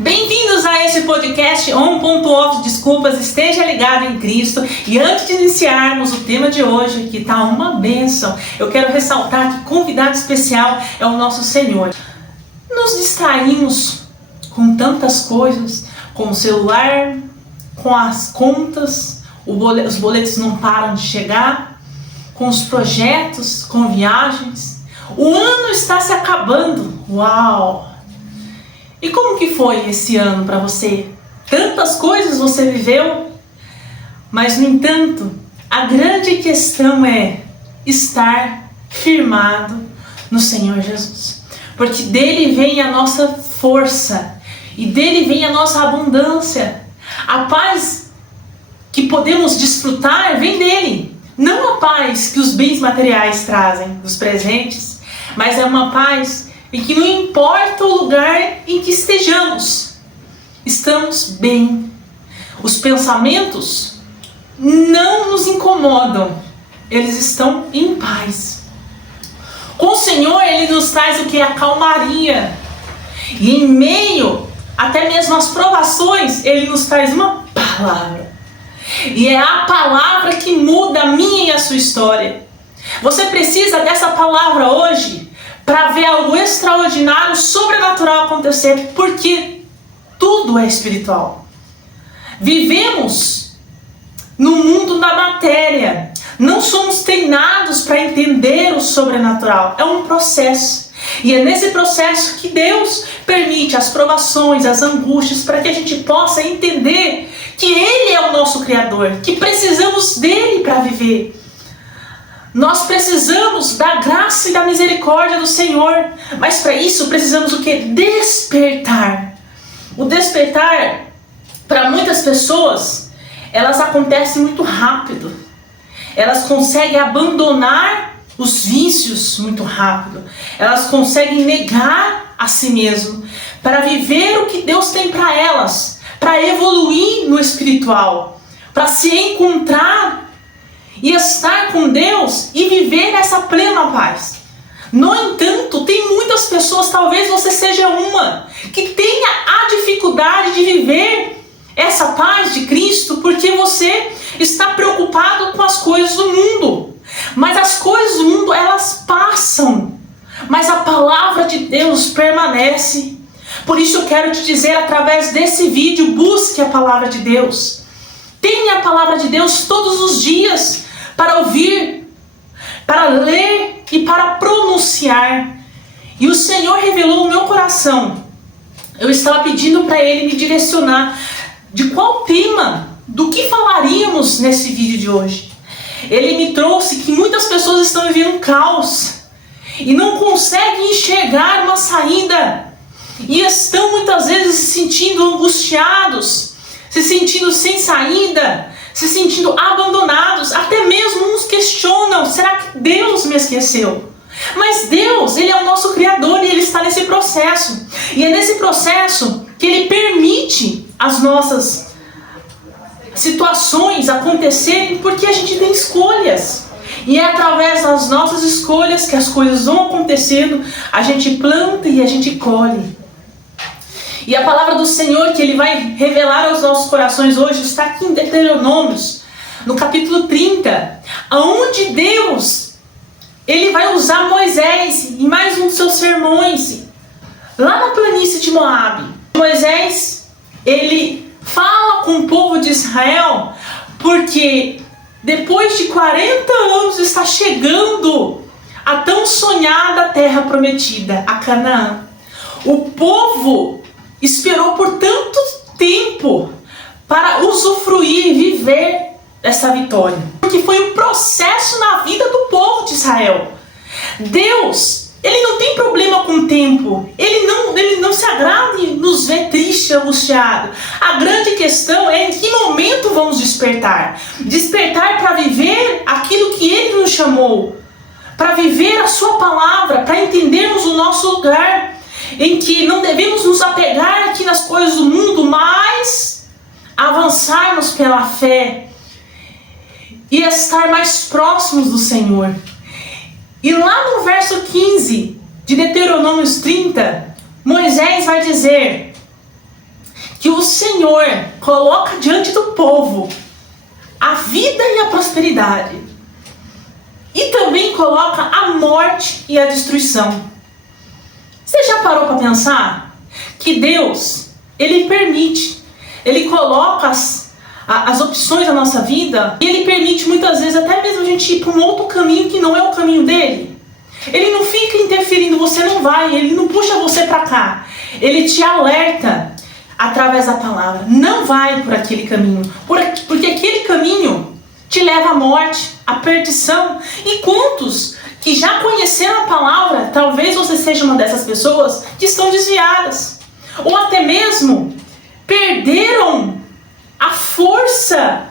Bem-vindos a esse podcast On.Off Desculpas, esteja ligado em Cristo. E antes de iniciarmos o tema de hoje, que está uma bênção, eu quero ressaltar que convidado especial é o nosso Senhor. Nos distraímos com tantas coisas, com o celular, com as contas, os boletos não param de chegar, com os projetos, com viagens. O ano está se acabando. Uau! E como que foi esse ano para você? Tantas coisas você viveu, mas no entanto, a grande questão é estar firmado no Senhor Jesus. Porque dele vem a nossa força e dele vem a nossa abundância. A paz que podemos desfrutar vem dele. Não a paz que os bens materiais trazem, dos presentes, mas é uma paz em que não importa o lugar em que estejamos, estamos bem. Os pensamentos não nos incomodam, eles estão em paz. Com o Senhor, Ele nos traz o que? A calmaria. E em meio, até mesmo às provações, Ele nos traz uma palavra. E é a palavra que muda a minha e a sua história. Você precisa dessa palavra hoje para ver algo extraordinário, sobrenatural acontecer, porque tudo é espiritual. Vivemos no mundo da matéria, não somos treinados para entender o sobrenatural, é um processo. E é nesse processo que Deus permite as provações, as angústias, para que a gente possa entender que Ele é o nosso Criador, que precisamos dEle para viver. Nós precisamos da graça e da misericórdia do Senhor, mas para isso precisamos o que? Despertar. O despertar, para muitas pessoas, elas acontecem muito rápido. Elas conseguem abandonar os vícios muito rápido. Elas conseguem negar a si mesmo para viver o que Deus tem para elas, para evoluir no espiritual, para se encontrar e estar com Deus e viver essa plena paz. No entanto, tem muitas pessoas, talvez você seja uma, que tenha a dificuldade de viver essa paz de Cristo porque você está preocupado com as coisas do mundo. Mas as coisas do mundo, elas passam, mas a palavra de Deus permanece. Por isso eu quero te dizer, através desse vídeo, busque a palavra de Deus. Tenha a palavra de Deus todos os dias para ouvir, para ler e para pronunciar. E o Senhor revelou o meu coração. Eu estava pedindo para Ele me direcionar de qual tema, do que falaríamos nesse vídeo de hoje. Ele me trouxe que muitas pessoas estão vivendo um caos e não conseguem enxergar uma saída. E estão muitas vezes se sentindo angustiados, se sentindo sem saída, se sentindo abandonados. Até mesmo uns questionam, será que Deus me esqueceu? Mas Deus, Ele é o nosso Criador e Ele está nesse processo. E é nesse processo que Ele permite as nossas situações acontecerem, porque a gente tem escolhas. E é através das nossas escolhas que as coisas vão acontecendo, a gente planta e a gente colhe. E a palavra do Senhor que Ele vai revelar aos nossos corações hoje está aqui em Deuteronômios, no capítulo 30, onde Deus, Ele vai usar Moisés em mais um dos seus sermões, lá na planície de Moabe. Moisés, ele fala com o povo de Israel, porque depois de 40 anos está chegando a tão sonhada terra prometida, a Canaã. O povo esperou por tanto tempo para usufruir e viver essa vitória, porque foi um processo na vida do povo de Israel. Deus, Ele não tem problema com o tempo, Ele não se agrada em nos ver triste, angustiado. A grande questão é em que momento vamos despertar. Despertar para viver aquilo que Ele nos chamou, para viver a sua palavra, para entendermos o nosso lugar, em que não devemos nos apegar aqui nas coisas do mundo, mas avançarmos pela fé e estar mais próximos do Senhor. E lá no verso 15 de Deuteronômios 30, Moisés vai dizer: Senhor coloca diante do povo a vida e a prosperidade, e também coloca a morte e a destruição. Você já parou para pensar que Deus, Ele permite, Ele coloca as opções na nossa vida, e Ele permite muitas vezes até mesmo a gente ir para um outro caminho que não é o caminho dele? Ele não fica interferindo, você não vai, Ele não puxa você para cá. Ele te alerta através da palavra. Não vai por aquele caminho, porque aquele caminho te leva à morte, à perdição. E quantos que já conheceram a palavra, talvez você seja uma dessas pessoas que estão desviadas, ou até mesmo perderam a força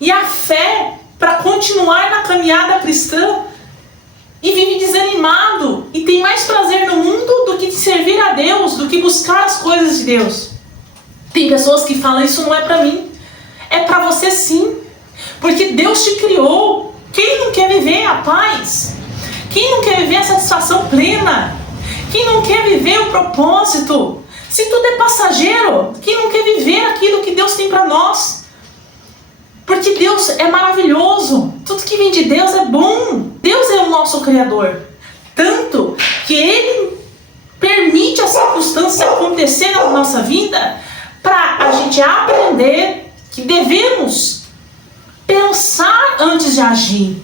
e a fé para continuar na caminhada cristã, e vive desanimado e tem mais prazer no mundo do que servir a Deus, do que buscar as coisas de Deus. Tem pessoas que falam: isso não é para mim. É para você sim, porque Deus te criou. Quem não quer viver a paz? Quem não quer viver a satisfação plena? Quem não quer viver o propósito? Se tudo é passageiro, quem não quer viver aquilo que Deus tem para nós? Porque Deus é maravilhoso. Tudo que vem de Deus é bom. Deus é o nosso Criador. Tanto que Ele permite a circunstância acontecer na nossa vida para a gente aprender que devemos pensar antes de agir.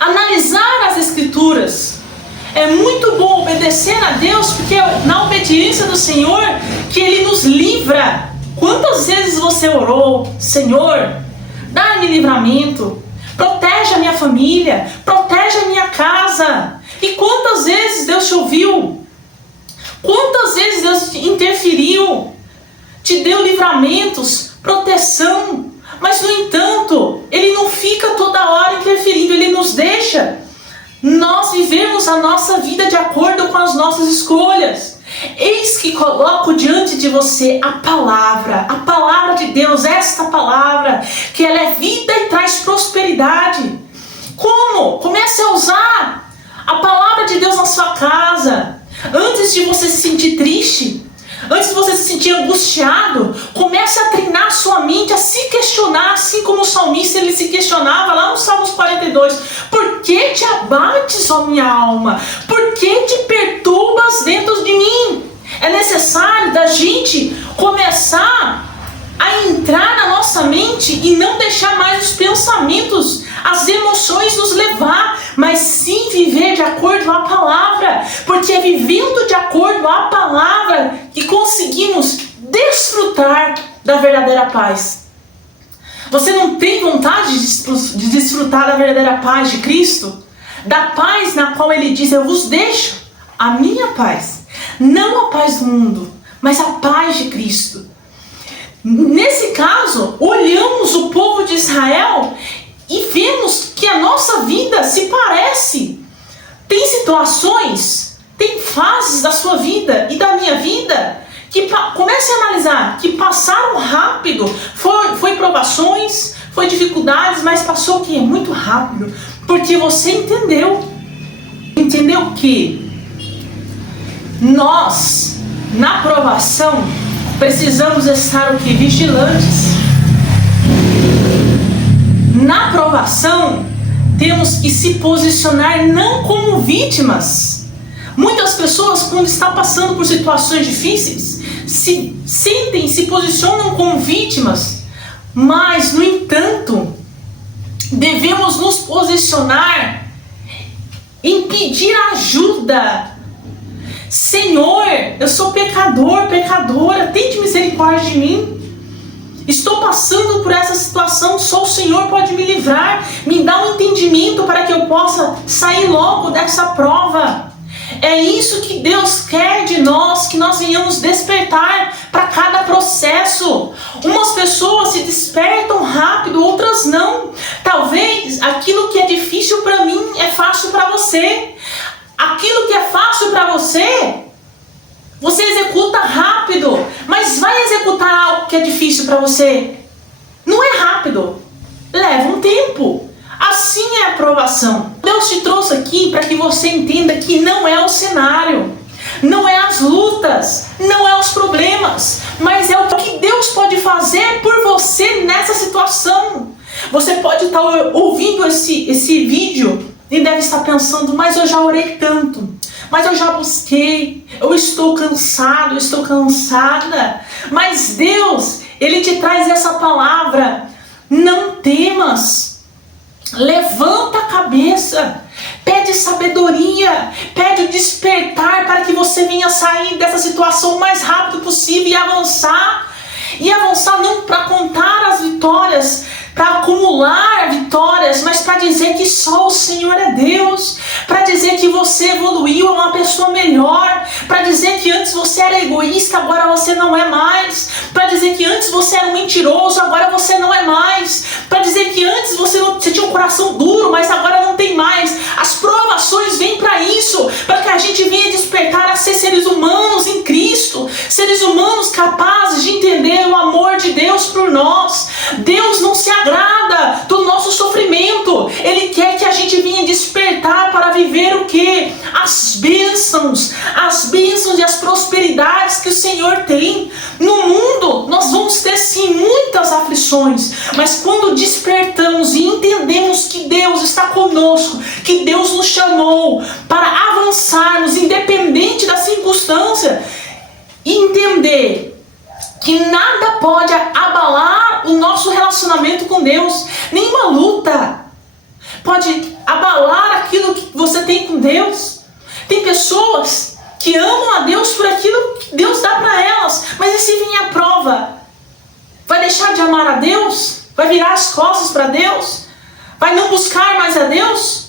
Analisar as Escrituras. É muito bom obedecer a Deus, porque é na obediência do Senhor que Ele nos livra. Quantas vezes você orou: Senhor, dá-me livramento, protege a minha família, protege a minha casa? E quantas vezes Deus te ouviu? Quantas vezes Deus interferiu, te deu livramentos, proteção? Mas no entanto, Ele não fica toda hora interferindo, Ele nos deixa nós vivemos a nossa vida de acordo com as nossas escolhas. Eis que coloco diante de você a palavra de Deus, esta palavra, que ela é vida e traz prosperidade. Como? Comece a usar a palavra de Deus na sua casa. Antes de você se sentir triste, antes de você se sentir angustiado, comece a treinar a sua mente a se questionar, assim como o salmista ele se questionava lá no Salmos 42. Por que te abates, ó minha alma? Por que te perturbas dentro de mim? É necessário da gente começar a entrar na nossa mente e não deixar mais os pensamentos, as emoções nos levar, mas sim viver de acordo com a palavra, porque é vivendo de acordo com a palavra que conseguimos desfrutar da verdadeira paz. Você não tem vontade de desfrutar da verdadeira paz de Cristo? Da paz na qual Ele diz: eu vos deixo a minha paz, não a paz do mundo, mas a paz de Cristo. Nesse caso, olhamos o povo de Israel e vemos que a nossa vida se parece. Tem situações, tem fases da sua vida e da minha vida que comece a analisar, que passaram rápido. Foi provações, foi dificuldades, mas passou o quê? Muito rápido. Porque você entendeu que nós, na provação, precisamos estar o quê? Vigilantes. Na provação, temos que se posicionar não como vítimas. Muitas pessoas, quando estão passando por situações difíceis, se posicionam como vítimas. Mas, no entanto, devemos nos posicionar em pedir ajuda. Senhor, eu sou pecador, pecadora, tente misericórdia de mim. Estou passando por essa situação, só o Senhor pode me livrar. Me dá um entendimento para que eu possa sair logo dessa prova. É isso que Deus quer de nós, que nós venhamos despertar para cada processo. Umas pessoas se despertam rápido, outras não. Talvez aquilo que é difícil para mim é fácil para você. Aquilo que é fácil para você, você executa rápido, mas vai executar algo que é difícil para você. Não é rápido, leva um tempo. Assim é a provação. Deus te trouxe aqui para que você entenda que não é o cenário, não é as lutas, não é os problemas, mas é o que Deus pode Você pode estar ouvindo esse vídeo e deve estar pensando, mas eu já orei tanto, mas eu já busquei, eu estou cansado, eu estou cansada. Mas Deus, Ele te traz essa palavra: não temas, levanta a cabeça, pede sabedoria, pede o despertar para que você venha sair dessa situação o mais rápido possível e avançar. E avançar não para contar as vitórias, para acumular vitórias, mas para dizer que só o Senhor é Deus, para dizer que você evoluiu, é uma pessoa melhor, para dizer que antes você era egoísta, agora você não é mais, para dizer que antes você era um mentiroso, agora você não é mais, para dizer que antes você tinha um coração duro, mas agora não tem mais. As provações vêm para isso, para que a gente venha despertar a ser seres humanos em Cristo, seres humanos capazes de entender o amor de Deus por nós. Deus não se agrada do nosso sofrimento. Ele quer que a gente venha despertar para viver o quê? As bênçãos e as prosperidades que o Senhor tem. No mundo nós vamos ter sim muitas aflições, mas quando despertamos e entendemos que Deus está conosco, que Deus nos chamou para avançarmos independente da circunstância, e entender que nada pode abalar o nosso relacionamento com Deus, nenhuma luta pode abalar aquilo que você tem com Deus. Tem pessoas que amam a Deus por aquilo que Deus dá para elas, mas e se vir a prova? Vai deixar de amar a Deus? Vai virar as costas para Deus? Vai não buscar mais a Deus?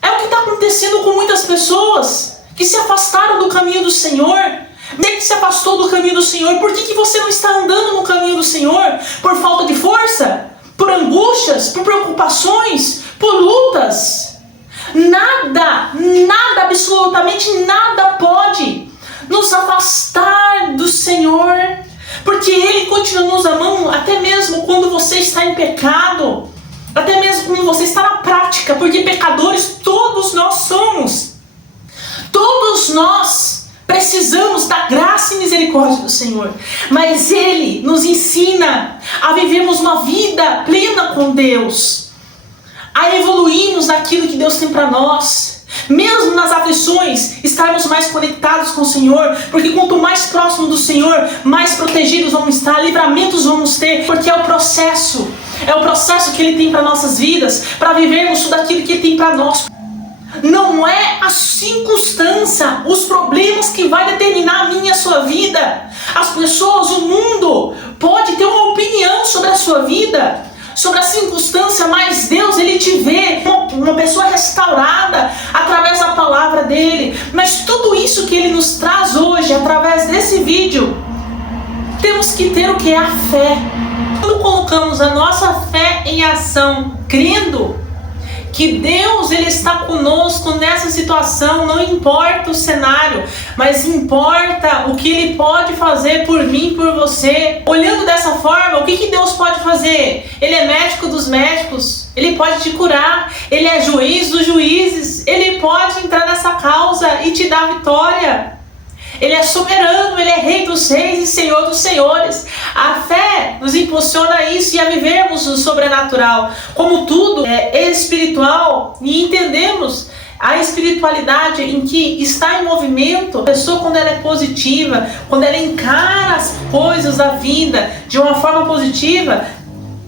É o que está acontecendo com muitas pessoas que se afastaram do caminho do Senhor. Você que se afastou do caminho do Senhor, por que você não está andando no caminho do Senhor? Por falta de força? Por angústias? Por preocupações? Por lutas? Nada, absolutamente nada pode nos afastar do Senhor, porque Ele continua nos amando até mesmo quando você está em pecado, até mesmo quando você está na prática, porque pecadores todos nós somos. Todos nós precisamos da graça e misericórdia do Senhor, mas Ele nos ensina a vivermos uma vida plena com Deus, a evoluirmos naquilo que Deus tem para nós, mesmo nas aflições, estarmos mais conectados com o Senhor, porque quanto mais próximo do Senhor, mais protegidos vamos estar, livramentos vamos ter, porque é o processo que Ele tem para nossas vidas, para vivermos tudo aquilo que Ele tem para nós. Não é a circunstância, os problemas que vai determinar a minha e a sua vida. As pessoas, o mundo pode ter uma opinião sobre a sua vida, sobre a circunstância, mas Deus, Ele te vê uma pessoa restaurada através da palavra dEle. Mas tudo isso que Ele nos traz hoje, através desse vídeo, temos que ter o que é a fé. Quando colocamos a nossa fé em ação, crendo que Deus, Ele está conosco nessa situação, não importa o cenário, mas importa o que Ele pode fazer por mim e por você. Olhando dessa forma, o que Deus pode fazer? Ele é médico dos médicos, Ele pode te curar, Ele é juiz dos juízes, Ele pode entrar nessa causa e te dar vitória. Ele é soberano, Ele é Rei dos reis e Senhor dos senhores. A fé nos impulsiona a isso e a vivermos o sobrenatural. Como tudo é espiritual, e entendemos a espiritualidade em que está em movimento, a pessoa, quando ela é positiva, quando ela encara as coisas da vida de uma forma positiva,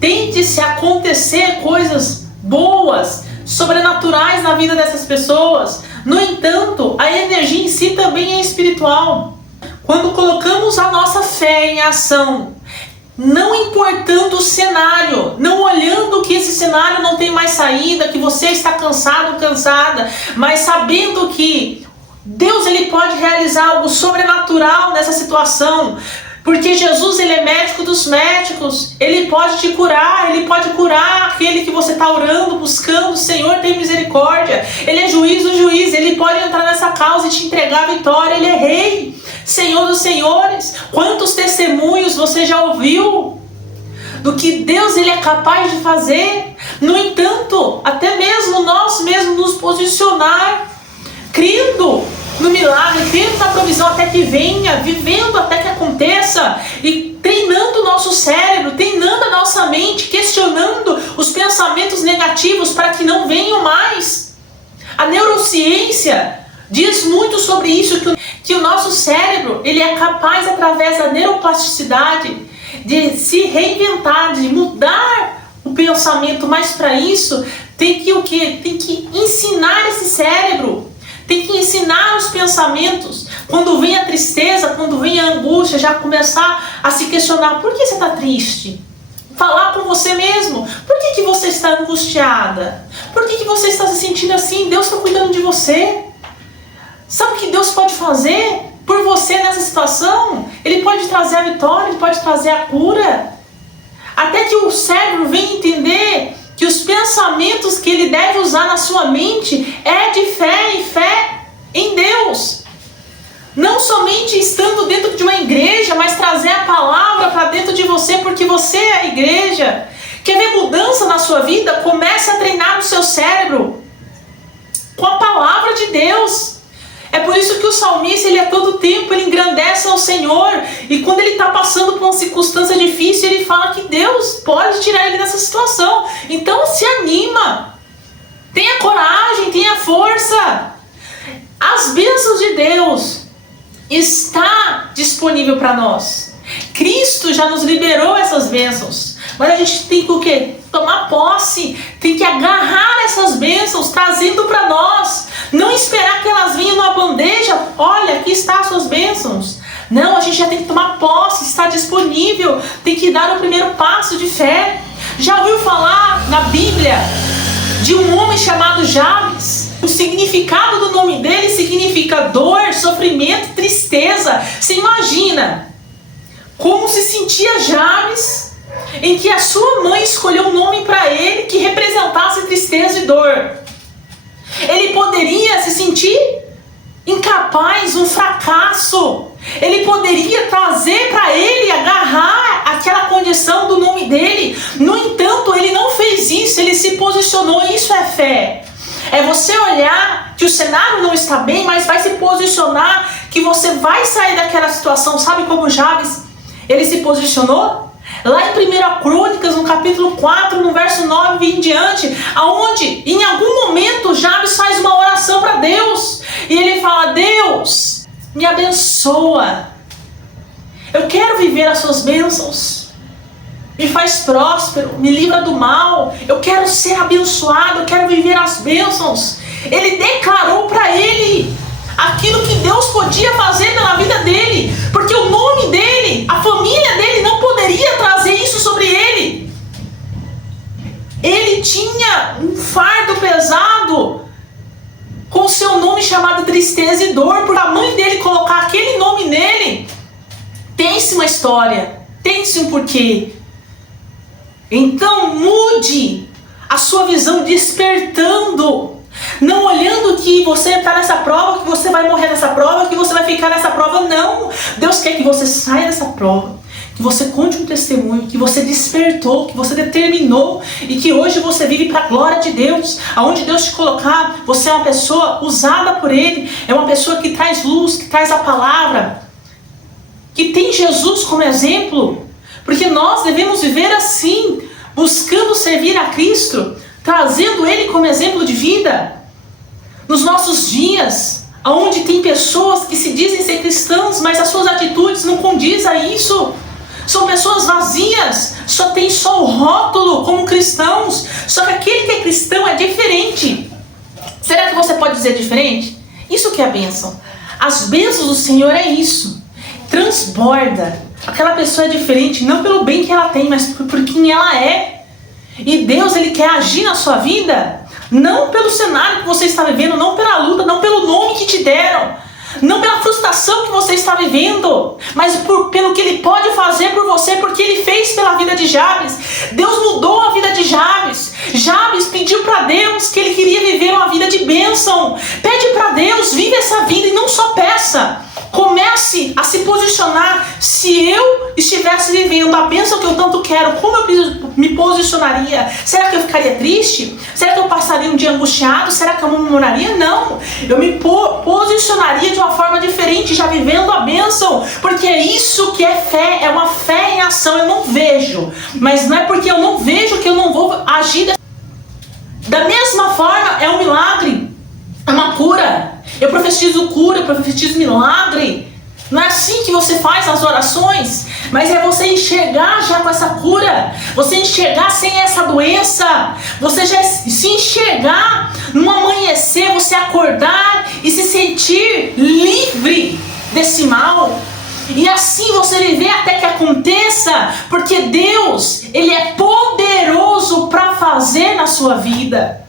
tende-se a acontecer coisas boas, sobrenaturais na vida dessas pessoas. No entanto, a energia em si também é espiritual. Quando colocamos a nossa fé em ação, não importando o cenário, não olhando que esse cenário não tem mais saída, que você está cansado, cansada, mas sabendo que Deus, Ele pode realizar algo sobrenatural nessa situação, porque Jesus, Ele é médico dos médicos, Ele pode te curar, Ele pode curar aquele que você está orando, buscando. Senhor, tem misericórdia. Ele é juiz do juiz, Ele pode entrar nessa causa e te entregar a vitória. Ele é Rei, Senhor dos senhores. Quantos testemunhos você já ouviu do que Deus, Ele é capaz de fazer? No entanto, até mesmo nós mesmos nos posicionar, crendo no milagre, crendo na provisão até que venha, vivendo até que aconteça e treinando o nosso cérebro, treinando a nossa mente, questionando os pensamentos negativos para que não venham mais. A neurociência diz muito sobre isso, que o nosso cérebro ele é capaz, através da neuroplasticidade, de se reinventar, de mudar o pensamento, mas para isso tem que o quê? Tem que ensinar esse cérebro, tem que ensinar os pensamentos. Quando vem a tristeza, quando vem a angústia, já começar a se questionar: por que você está triste? Falar com você mesmo: por que você está angustiada? Por que você está se sentindo assim? Deus está cuidando de você. Sabe o que Deus pode fazer por você nessa situação? Ele pode trazer a vitória, Ele pode trazer a cura. Até que o cérebro venha entender que os pensamentos que ele deve usar na sua mente é de fé e fé em Deus. Não somente estando dentro de uma igreja, mas trazer a palavra para dentro de você, porque você é a igreja. Quer ver mudança na sua vida? Comece a treinar o seu cérebro com a palavra de Deus. É por isso que o salmista, ele a todo tempo, ele engrandece ao Senhor. E quando ele está passando por uma circunstância difícil, ele fala que Deus pode tirar ele dessa situação. Então se anima, tenha coragem, tenha força. As bênçãos de Deus está disponível para nós. Cristo já nos liberou essas bênçãos. Mas a gente tem que o quê? Tomar posse, tem que agarrar essas bênçãos, trazendo para nós. Não esperar que elas venham numa bandeja. Olha, aqui estão as suas bênçãos. Não, a gente já tem que tomar posse, está disponível. Tem que dar o primeiro passo de fé. Já ouviu falar na Bíblia de um homem chamado Jabes? O significado do nome dele significa dor, sofrimento, tristeza. Você imagina como se sentia Jabes, em que a sua mãe escolheu um nome para ele que representasse tristeza e dor. Ele poderia se sentir incapaz, um fracasso. Ele poderia trazer para ele, agarrar aquela condição do nome dele. No entanto, ele não fez isso, ele se posicionou. Isso é fé. É você olhar que o cenário não está bem, mas vai se posicionar que você vai sair daquela situação. Sabe como Jabes, ele se posicionou? Lá em 1 Crônicas, no capítulo 4, no verso 9 e em diante, aonde em algum momento Jabes faz uma oração para Deus. E ele fala: Deus, me abençoa. Eu quero viver as suas bênçãos. Me faz próspero, me livra do mal. Eu quero ser abençoado, eu quero viver as bênçãos. Ele declarou para ele aquilo que Deus podia fazer pela vida dele, porque o nome dele, a família dele não poderia trazer isso sobre ele. Ele tinha um fardo pesado com o seu nome chamado tristeza e dor. Por a mãe dele colocar aquele nome nele, tem-se uma história, tem-se um porquê. Então mude a sua visão, despertando, não olhando que você está nessa prova, que você vai morrer nessa prova, que você vai ficar nessa prova. Não, Deus quer que você saia dessa prova, que você conte um testemunho, que você despertou, que você determinou e que hoje você vive para a glória de Deus. Aonde Deus te colocar, você é uma pessoa usada por Ele, é uma pessoa que traz luz, que traz a palavra, que tem Jesus como exemplo. Porque nós devemos viver assim, buscando servir a Cristo, trazendo Ele como exemplo de vida. Nos nossos dias, onde tem pessoas que se dizem ser cristãos, mas as suas atitudes não condizem a isso. São pessoas vazias, tem só o rótulo como cristãos. Só que aquele que é cristão é diferente. Será que você pode dizer diferente? Isso que é a bênção. As bênçãos do Senhor é isso. Transborda. Aquela pessoa é diferente, não pelo bem que ela tem, mas por quem ela é. E Deus, Ele quer agir na sua vida, não pelo cenário que você está vivendo, não pela luta, não pelo nome que te deram, não pela frustração que você está vivendo, mas pelo que Ele pode fazer por você, porque Ele fez pela vida de Jabes. Deus mudou a vida de Jabes. Jabes pediu para Deus que ele queria viver uma vida de bênção. Pede para Deus, vive essa vida e não só peça. Comece a se posicionar. Se eu estivesse vivendo a bênção que eu tanto quero, como eu me posicionaria? Será que eu ficaria triste? Será que eu passaria um dia angustiado? Será que eu murmuraria? Não, eu me posicionaria de uma forma diferente, já vivendo a bênção, porque é isso que é fé, é uma fé em ação. Eu não vejo, mas não é porque eu não vejo que eu não vou agir. Da mesma forma, é um milagre, é uma cura. Eu profetizo cura, eu profetizo milagre. Não é assim que você faz as orações, mas é você enxergar já com essa cura, você enxergar sem essa doença, você já se enxergar no amanhecer, você acordar e se sentir livre desse mal. E assim você viver até que aconteça, porque Deus, Ele é poderoso para fazer na sua vida.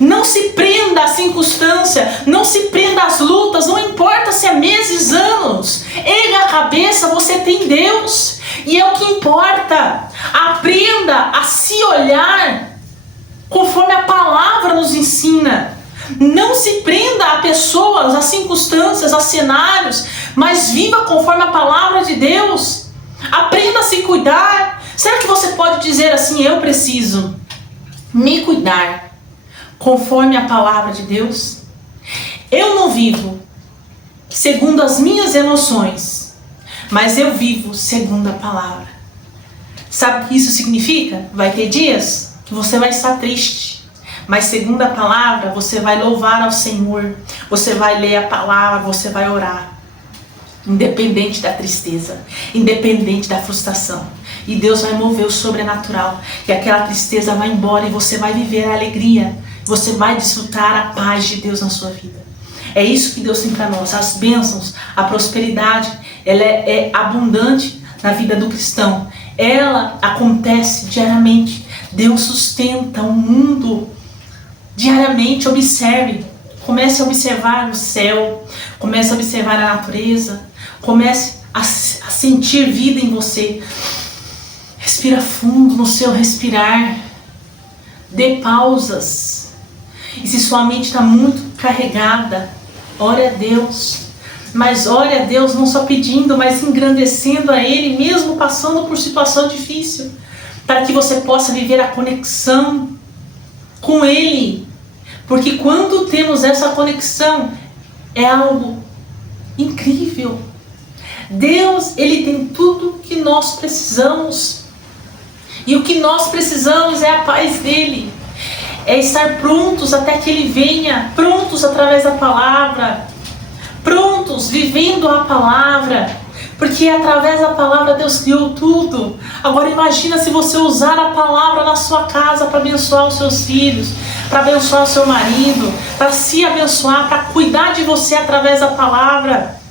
Não se prenda à circunstância, não se prenda às lutas, não importa se é meses, anos. Erga a cabeça, você tem Deus, e é o que importa. Aprenda a se olhar conforme a palavra nos ensina. Não se prenda a pessoas, a circunstâncias, a cenários, mas viva conforme a palavra de Deus. Aprenda a se cuidar. Será que você pode dizer assim: eu preciso me cuidar conforme a palavra de Deus? Eu não vivo segundo as minhas emoções, mas eu vivo segundo a palavra. Sabe o que isso significa? Vai ter dias que você vai estar triste, mas segundo a palavra você vai louvar ao Senhor, você vai ler a palavra, você vai orar, independente da tristeza, independente da frustração. E Deus vai mover o sobrenatural, e aquela tristeza vai embora e você vai viver a alegria. Você vai desfrutar a paz de Deus na sua vida. É isso que Deus tem para nós. As bênçãos, a prosperidade, ela é abundante na vida do cristão. Ela acontece diariamente. Deus sustenta o mundo diariamente. Observe. Comece a observar o céu. Comece a observar a natureza. Comece a sentir vida em você. Respira fundo no seu respirar. Dê pausas. E se sua mente está muito carregada, ore a Deus. Mas ore a Deus não só pedindo, mas engrandecendo a Ele, mesmo passando por situação difícil, para que você possa viver a conexão com Ele. Porque quando temos essa conexão, é algo incrível. Deus, Ele tem tudo que nós precisamos. E o que nós precisamos é a paz dEle. É estar prontos até que Ele venha, prontos através da palavra, prontos vivendo a palavra, porque através da palavra Deus criou tudo. Agora imagina se você usar a palavra na sua casa para abençoar os seus filhos, para abençoar o seu marido, para se abençoar, para cuidar de você através da palavra.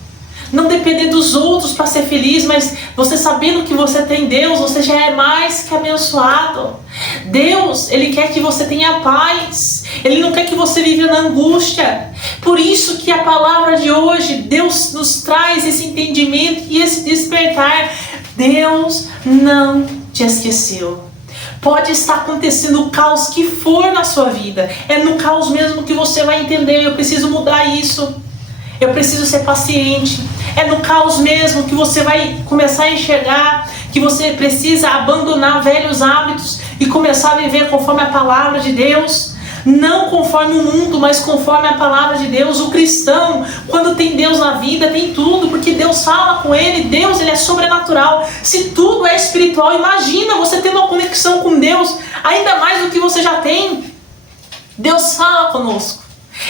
Não depender dos outros para ser feliz, mas você sabendo que você tem Deus, você já é mais que abençoado. Deus, Ele quer que você tenha paz. Ele não quer que você viva na angústia. Por isso que a palavra de hoje, Deus nos traz esse entendimento e esse despertar. Deus não te esqueceu. Pode estar acontecendo o caos que for na sua vida. É no caos mesmo que você vai entender: eu preciso mudar isso. Eu preciso ser paciente. É no caos mesmo que você vai começar a enxergar que você precisa abandonar velhos hábitos e começar a viver conforme a palavra de Deus. Não conforme o mundo, mas conforme a palavra de Deus. O cristão, quando tem Deus na vida, tem tudo, porque Deus fala com ele. Deus, Ele é sobrenatural. Se tudo é espiritual, imagina você tendo uma conexão com Deus, ainda mais do que você já tem. Deus fala conosco.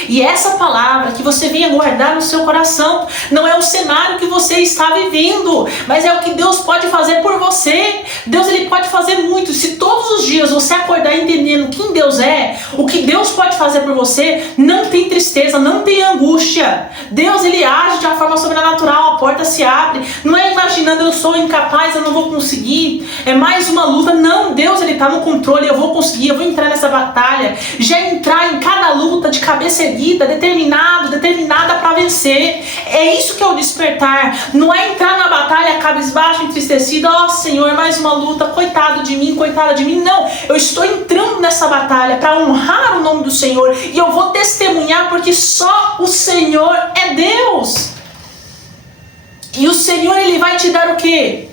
E essa palavra que você venha guardar no seu coração não é o cenário que você está vivendo, mas é o que Deus pode fazer por você. Deus, Ele pode fazer muito. Se todos os dias você acordar entendendo quem Deus é, o que Deus pode fazer por você, não tem tristeza, não tem angústia. Deus, Ele age de uma forma sobrenatural, a porta se abre. Não é imaginando: eu sou incapaz, eu não vou conseguir, é mais uma luta. Não, Deus, Ele está no controle, eu vou conseguir, eu vou entrar nessa batalha. Já entrar em cada luta de cabeça erguida, determinada para vencer. É isso que é o despertar. Não é entrar na batalha cabisbaixo, entristecido: ó Senhor, mais uma luta, coitado de mim, coitada de mim. Não, eu estou entrando nessa batalha para honrar o nome do Senhor, e eu vou testemunhar, porque só o Senhor é Deus. E o Senhor, Ele vai te dar o quê?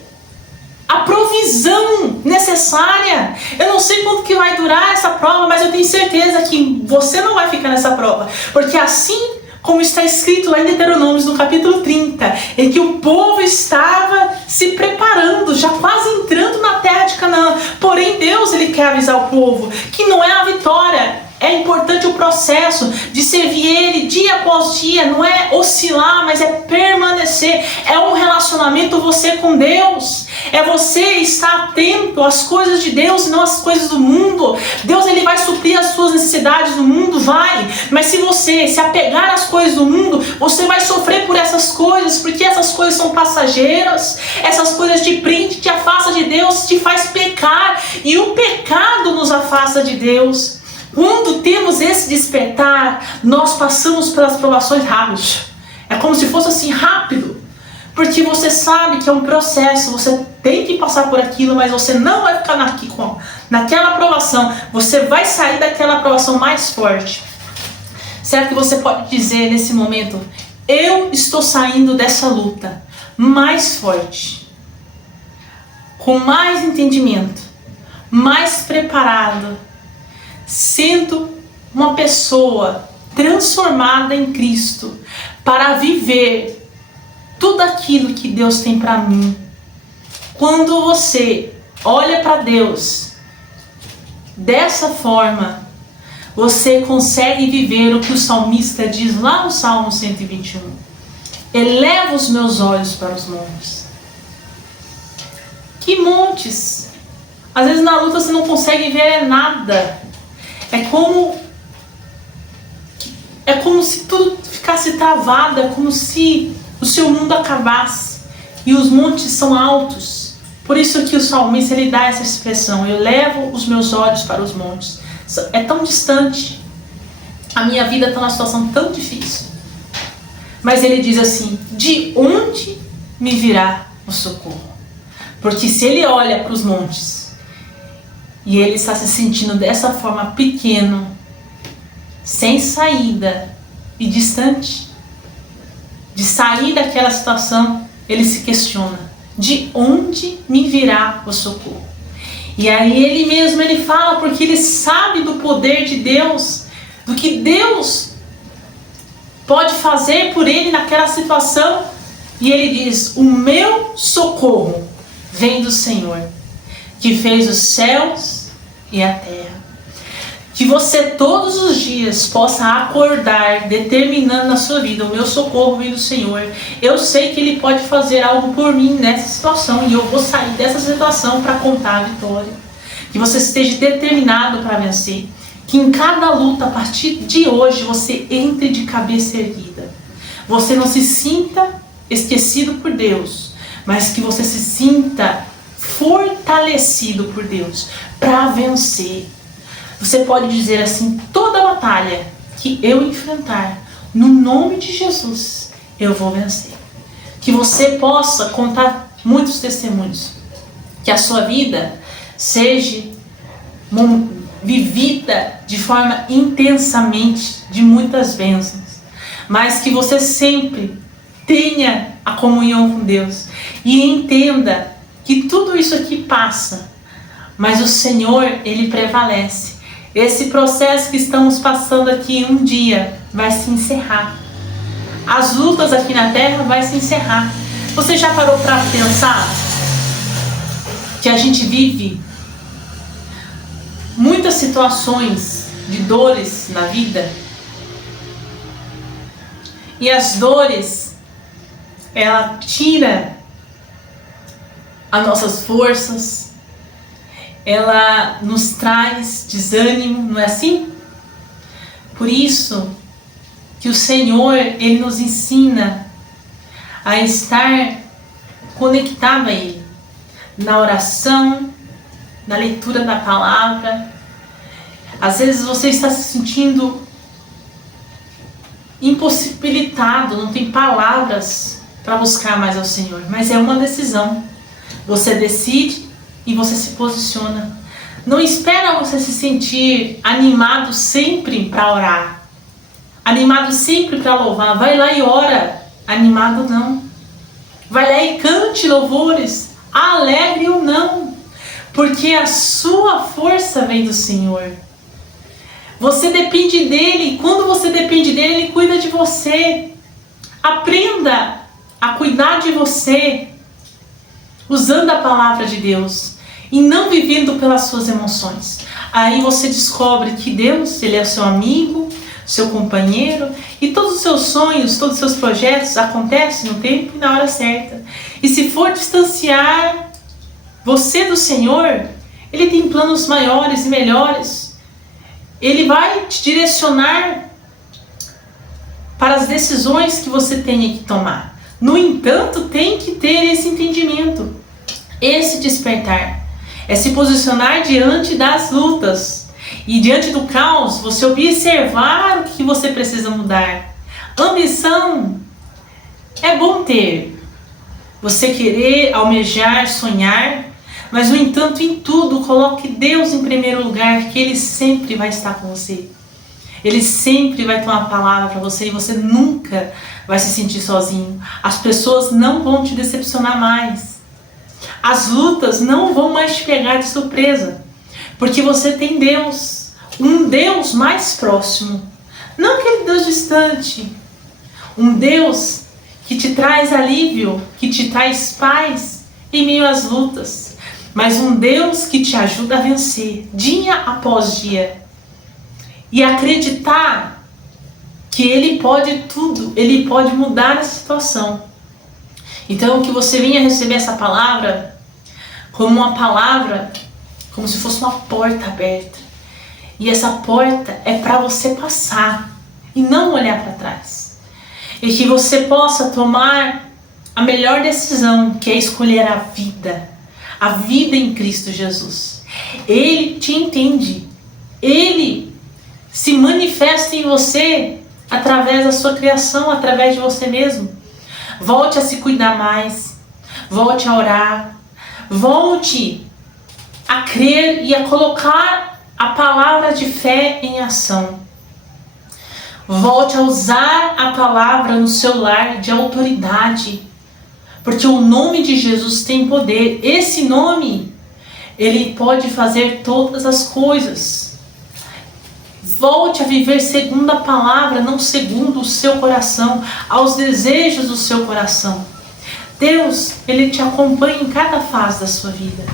a provisão necessária. Eu não sei quanto que vai durar essa prova, mas eu tenho certeza que você não vai ficar nessa prova, porque assim como está escrito lá em Deuteronômio, no capítulo 30, em que o povo estava se preparando, já quase entrando na terra de Canaã. Porém, Deus, ele quer avisar o povo que não é a vitória. É importante o processo de servir Ele dia após dia. Não é oscilar, mas é permanecer. É um relacionamento você com Deus. É você estar atento às coisas de Deus e não às coisas do mundo. Deus, ele vai suprir as suas necessidades no mundo, vai. Mas se você se apegar às coisas do mundo, você vai sofrer por essas coisas, porque essas coisas são passageiras. Essas coisas te prendem, te afasta de Deus, te faz pecar. E o pecado nos afasta de Deus. Quando temos esse despertar, nós passamos pelas provações rápidas. É como se fosse assim, rápido. Porque você sabe que é um processo, você tem que passar por aquilo, mas você não vai ficar naquela aprovação. Você vai sair daquela aprovação mais forte. Será que você pode dizer nesse momento, eu estou saindo dessa luta mais forte, com mais entendimento, mais preparado, sendo uma pessoa transformada em Cristo para viver tudo aquilo que Deus tem para mim. Quando você olha para Deus dessa forma, você consegue viver o que o salmista diz lá no Salmo 121. Eleva os meus olhos para os montes. Que montes? Às vezes na luta você não consegue ver nada. É como se tudo ficasse travado, é como se o seu mundo acabasse. E os montes são altos. Por isso que o salmista ele dá essa expressão, eu levo os meus olhos para os montes. É tão distante, a minha vida está numa situação tão difícil. Mas ele diz assim, de onde me virá o socorro? Porque se ele olha para os montes, e ele está se sentindo dessa forma pequeno, sem saída e distante, de sair daquela situação, ele se questiona, de onde me virá o socorro? E aí ele mesmo, ele fala, porque ele sabe do poder de Deus, do que Deus pode fazer por ele naquela situação, e ele diz, o meu socorro vem do Senhor, que fez os céus e a terra. Que você todos os dias possa acordar determinando na sua vida, o meu socorro vem do Senhor. Eu sei que Ele pode fazer algo por mim nessa situação e eu vou sair dessa situação para contar a vitória. Que você esteja determinado para vencer. Que em cada luta, a partir de hoje, você entre de cabeça erguida. Você não se sinta esquecido por Deus, mas que você se sinta fortalecido por Deus para vencer. Você pode dizer assim, toda batalha que eu enfrentar, no nome de Jesus, eu vou vencer. Que você possa contar muitos testemunhos. Que a sua vida seja vivida de forma intensamente, de muitas bênçãos. Mas que você sempre tenha a comunhão com Deus. E entenda que tudo isso aqui passa. Mas o Senhor, Ele prevalece. Esse processo que estamos passando aqui um dia vai se encerrar. As lutas aqui na terra vai se encerrar. Você já parou para pensar que a gente vive muitas situações de dores na vida? E as dores, ela tira as nossas forças, ela nos traz desânimo, não é assim? Por isso que o Senhor, Ele nos ensina a estar conectado a Ele, na oração, na leitura da palavra. Às vezes você está se sentindo impossibilitado, não tem palavras para buscar mais ao Senhor, mas é uma decisão. Você decide e você se posiciona. Não espera você se sentir animado sempre para orar, animado sempre para louvar. Vai lá e ora. Animado não. Vai lá e cante louvores alegre ou não, porque a sua força vem do Senhor. Você depende dele, e quando você depende dele, ele cuida de você. Aprenda a cuidar de você usando a palavra de Deus e não vivendo pelas suas emoções. Aí você descobre que Deus, ele é seu amigo, seu companheiro, e todos os seus sonhos, todos os seus projetos acontecem no tempo e na hora certa. E se for distanciar você do Senhor, ele tem planos maiores e melhores. Ele vai te direcionar para as decisões que você tenha que tomar. No entanto, tem que ter esse entendimento, esse despertar. É se posicionar diante das lutas e diante do caos, você observar o que você precisa mudar. Ambição é bom ter. Você querer, almejar, sonhar, mas no entanto, em tudo, coloque Deus em primeiro lugar, que Ele sempre vai estar com você. Ele sempre vai ter uma palavra para você e você nunca vai se sentir sozinho. As pessoas não vão te decepcionar mais. As lutas não vão mais te pegar de surpresa, porque você tem Deus, um Deus mais próximo, não aquele Deus distante, um Deus que te traz alívio, que te traz paz em meio às lutas, mas um Deus que te ajuda a vencer dia após dia e acreditar que Ele pode tudo, Ele pode mudar a situação. Então, que você venha receber essa palavra como uma palavra, como se fosse uma porta aberta. E essa porta é para você passar e não olhar para trás. E que você possa tomar a melhor decisão, que é escolher a vida em Cristo Jesus. Ele te entende, Ele se manifesta em você através da sua criação, através de você mesmo. Volte a se cuidar mais, volte a orar, volte a crer e a colocar a palavra de fé em ação. Volte a usar a palavra no seu lar de autoridade, porque o nome de Jesus tem poder. Esse nome, ele pode fazer todas as coisas. Volte a viver segundo a palavra, não segundo o seu coração, aos desejos do seu coração. Deus, Ele te acompanha em cada fase da sua vida.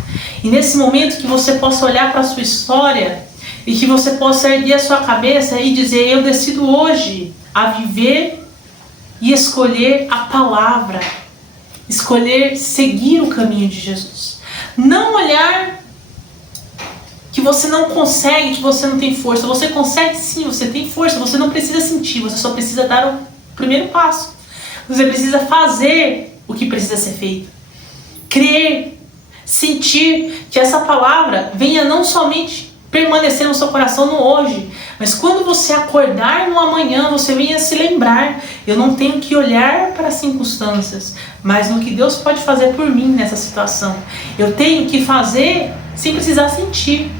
E nesse momento que você possa olhar para a sua história e que você possa erguer a sua cabeça e dizer: eu decido hoje a viver e escolher a palavra, escolher seguir o caminho de Jesus. Não olhar que você não consegue, que você não tem força. Você consegue sim, você tem força, você não precisa sentir, você só precisa dar o primeiro passo. Você precisa fazer o que precisa ser feito. Crer, sentir que essa palavra venha não somente permanecer no seu coração no hoje, mas quando você acordar no amanhã, você venha se lembrar: eu não tenho que olhar para as circunstâncias, mas no que Deus pode fazer por mim nessa situação. Eu tenho que fazer sem precisar sentir,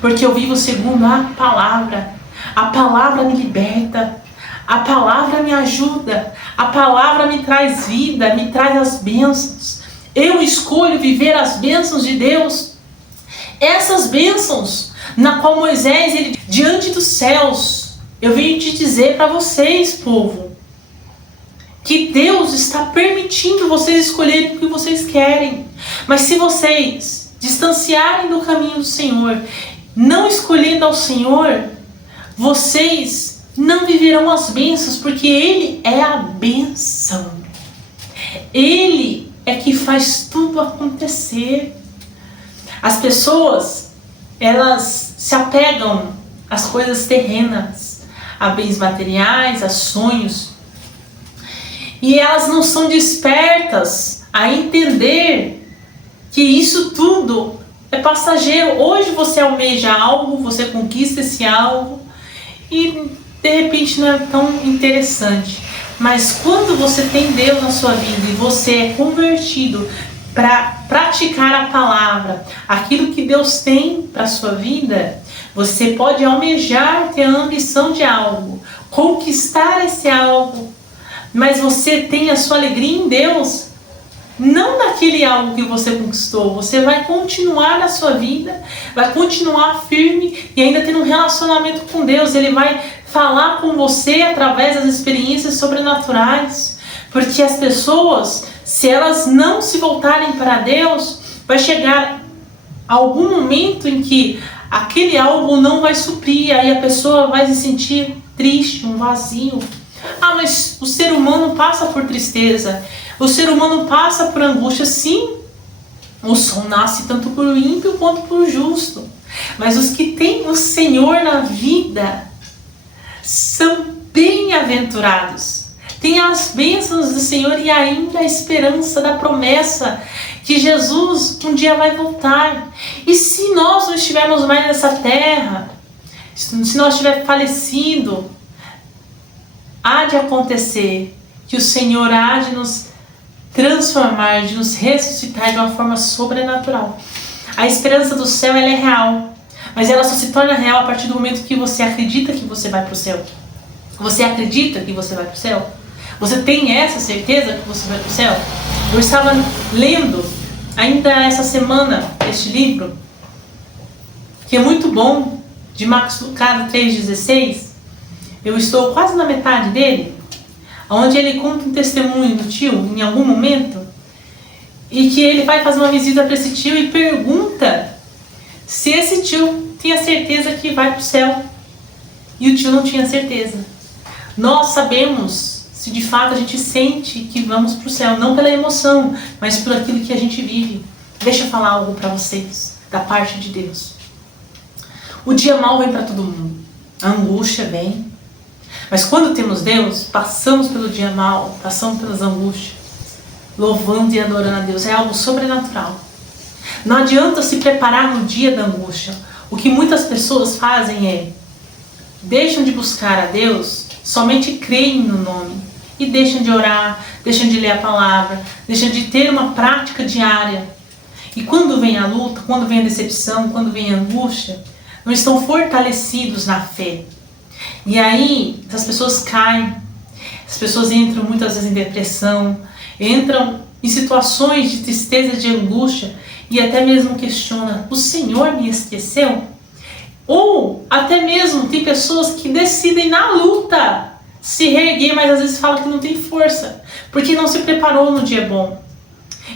porque eu vivo segundo a palavra. A palavra me liberta, a palavra me ajuda, a palavra me traz vida, me traz as bênçãos. Eu escolho viver as bênçãos de Deus. Essas bênçãos na qual Moisés, ele, diante dos céus, eu venho te dizer para vocês, povo, que Deus está permitindo vocês escolherem o que vocês querem. Mas se vocês distanciarem do caminho do Senhor, não escolhendo ao Senhor, vocês não viverão as bênçãos, porque Ele é a bênção. Ele é que faz tudo acontecer. As pessoas, elas se apegam às coisas terrenas, a bens materiais, a sonhos, e elas não são despertas a entender que isso tudo é passageiro. Hoje você almeja algo, você conquista esse algo e de repente não é tão interessante. Mas quando você tem Deus na sua vida e você é convertido para praticar a palavra, aquilo que Deus tem para a sua vida, você pode almejar, ter a ambição de algo, conquistar esse algo, mas você tem a sua alegria em Deus. não daquele algo que você conquistou. Você vai continuar na sua vida, vai continuar firme e ainda tendo um relacionamento com Deus. Ele vai falar com você através das experiências sobrenaturais. Porque as pessoas, se elas não se voltarem para Deus, vai chegar algum momento em que aquele algo não vai suprir, aí a pessoa vai se sentir triste, um vazio. Ah, mas o ser humano passa por tristeza, o ser humano passa por angústia. Sim, o sol nasce tanto por o ímpio quanto por o justo. Mas os que têm o Senhor na vida são bem-aventurados. Tem as bênçãos do Senhor e ainda a esperança da promessa que Jesus um dia vai voltar. E se nós não estivermos mais nessa terra, se nós tivermos falecido, há de acontecer que o Senhor há de nos transformar, de nos ressuscitar de uma forma sobrenatural. A esperança do céu, ela é real, mas ela só se torna real a partir do momento que você acredita que você vai para o céu. Você acredita que você vai para o céu? Você tem essa certeza que você vai para o céu? Eu estava lendo ainda essa semana este livro, que é muito bom, de Max Lucado 3,16. Eu estou quase na metade dele, onde ele conta um testemunho do tio em algum momento, e que ele vai fazer uma visita para esse tio e pergunta se esse tio tinha certeza que vai para o céu. E o tio não tinha certeza. Nós sabemos se de fato a gente sente que vamos para o céu, não pela emoção, mas por aquilo que a gente vive. Deixa eu falar algo para vocês, da parte de Deus. O dia mau vem para todo mundo, a angústia vem, mas quando temos Deus, passamos pelo dia mau, passamos pelas angústias, louvando e adorando a Deus. É algo sobrenatural. Não adianta se preparar no dia da angústia. O que muitas pessoas fazem é, deixam de buscar a Deus, somente creem no nome, e deixam de orar, deixam de ler a palavra, deixam de ter uma prática diária. E quando vem a luta, quando vem a decepção, quando vem a angústia, não estão fortalecidos na fé. E aí, as pessoas caem, as pessoas entram muitas vezes em depressão, entram em situações de tristeza, de angústia, e até mesmo questionam, o Senhor me esqueceu? Ou até mesmo tem pessoas que decidem na luta se reerguer, mas às vezes falam que não tem força, porque não se preparou no dia bom.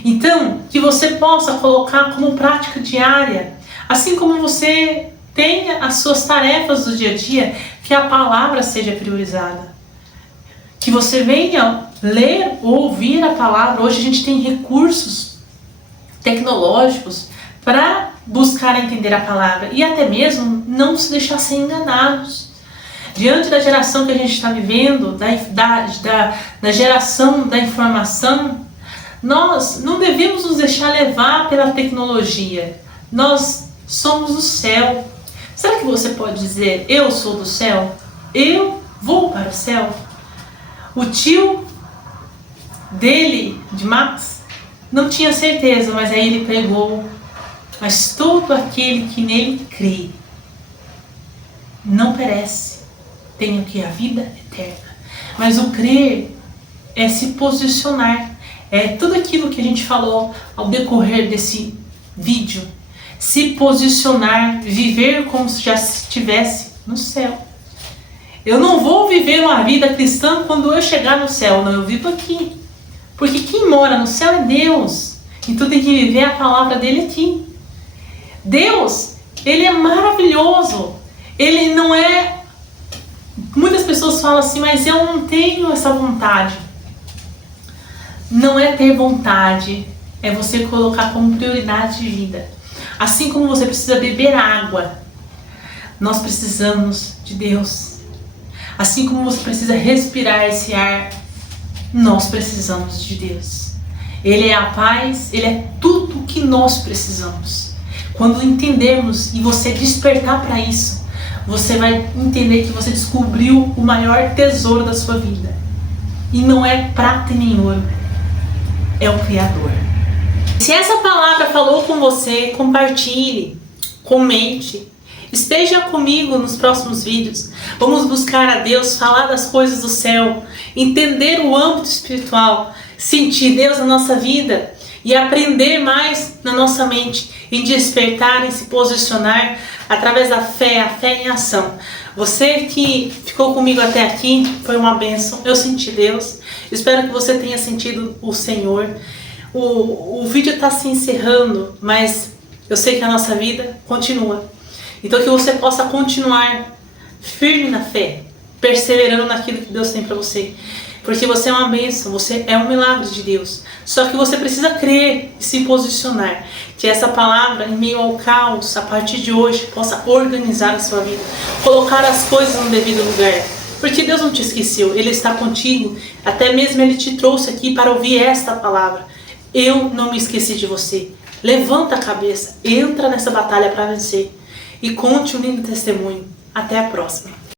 Então, que você possa colocar como prática diária, assim como você tem as suas tarefas do dia a dia, que a palavra seja priorizada. Que você venha ler ou ouvir a palavra. Hoje a gente tem recursos tecnológicos para buscar entender a palavra e até mesmo não se deixar ser enganados. Diante da geração que a gente está vivendo, da geração da informação, nós não devemos nos deixar levar pela tecnologia. Nós somos do céu. Será que você pode dizer, eu sou do céu? Eu vou para o céu? O tio dele, de Max, não tinha certeza, mas aí ele pregou. Mas todo aquele que nele crê não perece, tem o que? A vida eterna. Mas o crer é se posicionar. É tudo aquilo que a gente falou ao decorrer desse vídeo. Se posicionar, viver como se já estivesse no céu. Eu não vou viver uma vida cristã quando eu chegar no céu, não, eu vivo aqui. Porque quem mora no céu é Deus. Então tem que viver a palavra dele aqui. Deus, ele é maravilhoso. Ele não é... Muitas pessoas falam assim, mas eu não tenho essa vontade. Não é ter vontade, é você colocar como prioridade de vida. Assim como você precisa beber água, nós precisamos de Deus. Assim como você precisa respirar esse ar, nós precisamos de Deus. Ele é a paz, Ele é tudo o que nós precisamos. Quando entendermos e você despertar para isso, você vai entender que você descobriu o maior tesouro da sua vida. E não é prata e nem ouro, é o Criador. Se essa palavra falou com você, compartilhe, comente. Esteja comigo nos próximos vídeos. Vamos buscar a Deus, falar das coisas do céu, entender o âmbito espiritual. sentir Deus na nossa vida e aprender mais na nossa mente, em despertar, em se posicionar através da fé, a fé em ação. Você que ficou comigo até aqui, foi uma bênção, eu senti Deus, espero que você tenha sentido o Senhor. O vídeo está se encerrando, mas eu sei que a nossa vida continua. Então que você possa continuar firme na fé, perseverando naquilo que Deus tem para você. Porque você é uma bênção, você é um milagre de Deus. Só que você precisa crer e se posicionar. Que essa palavra, em meio ao caos, a partir de hoje, possa organizar a sua vida. Colocar as coisas no devido lugar. Porque Deus não te esqueceu, Ele está contigo. Até mesmo Ele te trouxe aqui para ouvir esta palavra. Eu não me esqueci de você. Levanta a cabeça, entra nessa batalha para vencer. E conte um lindo testemunho. Até a próxima.